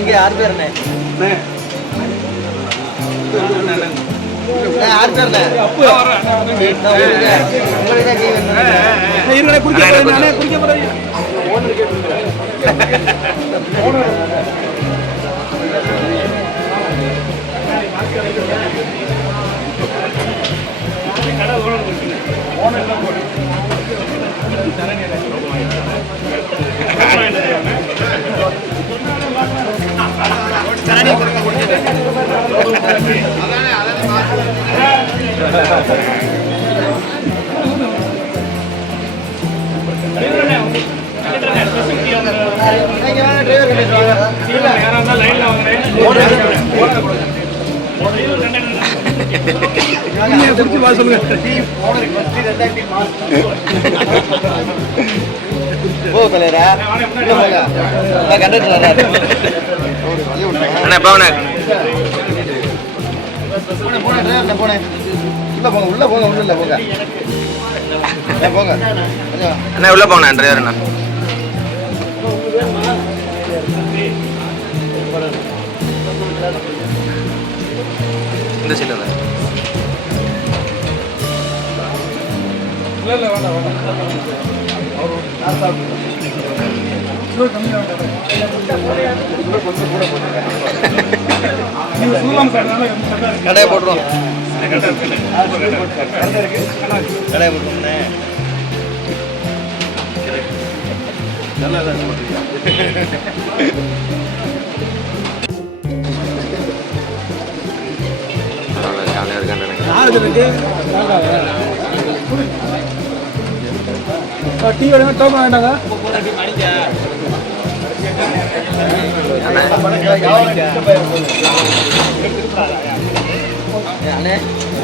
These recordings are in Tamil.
இங்கே 6 பேருண்ணே. 6 பேருண்ணே. உள்ள போங்க டிரைவர் அண்ணா. இந்த சைடு கடையை போட்டுருவோம். கடையை போட்டுருவோம்ண்ணே. டீ வேணுங்க, டோக்கன் வேண்டாங்க.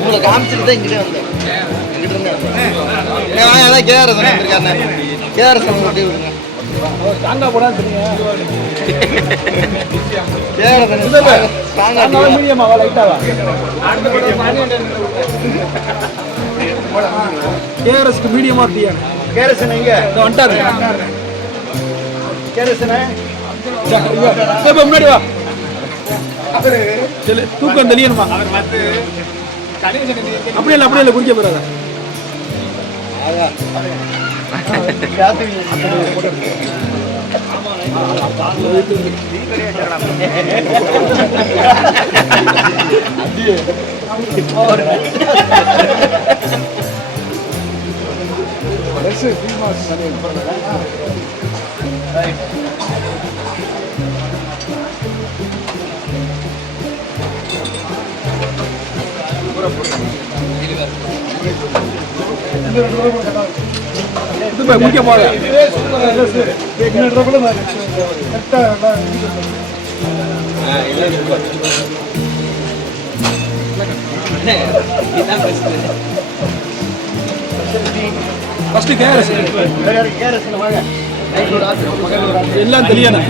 உங்களை காமிச்சிட்டு தான் இங்கிட்டே வந்தேன். கேஆர்எஸ் வந்துருக்காருண்ணே. கேஆர்எஸ் டீ விடுங்க. ஸ்ட்ராங்கா போடான்னு சொன்னீங்க. மீடியமாவா லைட்டாவா? கேஆர்எஸ்க்கு மீடியமா டீயா? கேஆர்எஸ் இங்க வந்துட்டாரு. கேஆர்எஸ் முன்னாடி வா. தூக்கம் தெரியணுமா? அப்படியே இல்லை, அப்படியே இல்லை, குடிக்க போறாங்க. குடிக்க போற ஃபர்ஸ்ட் கேஆர்எஸ் எல்லாம் தெரியணும்.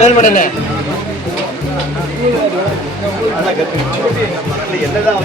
வேறுபடுண்ணே. என்னதான்